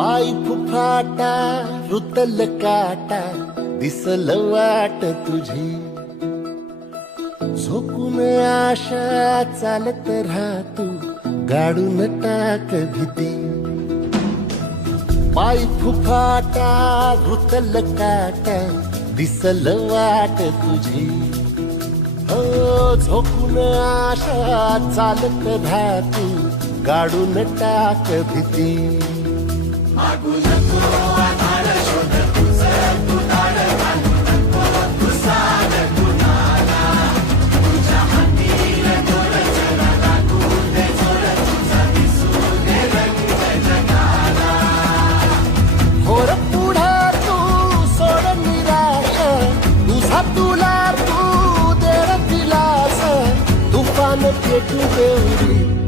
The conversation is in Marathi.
पाय फुफाटा रुतल काटा दिसल वाट तुझी झोकून आशा चालत राहतो गाडून टाक भीती पाय फुफाटा रुतल काटा दिसल वाट तुझी हो झोकून आशा चालत राहतो गाडून टाक भीती मागू नको आधार शोध तुझं तू धाड घालू नको तू साध कुणाला तुझ्या हातील दोर जरा लागू दे जोर तुझा दिसू दे रंग जगाला होर पुढे तू सोड निराश तुझा तुला तू दे दिलास तुफान पेटू देवरी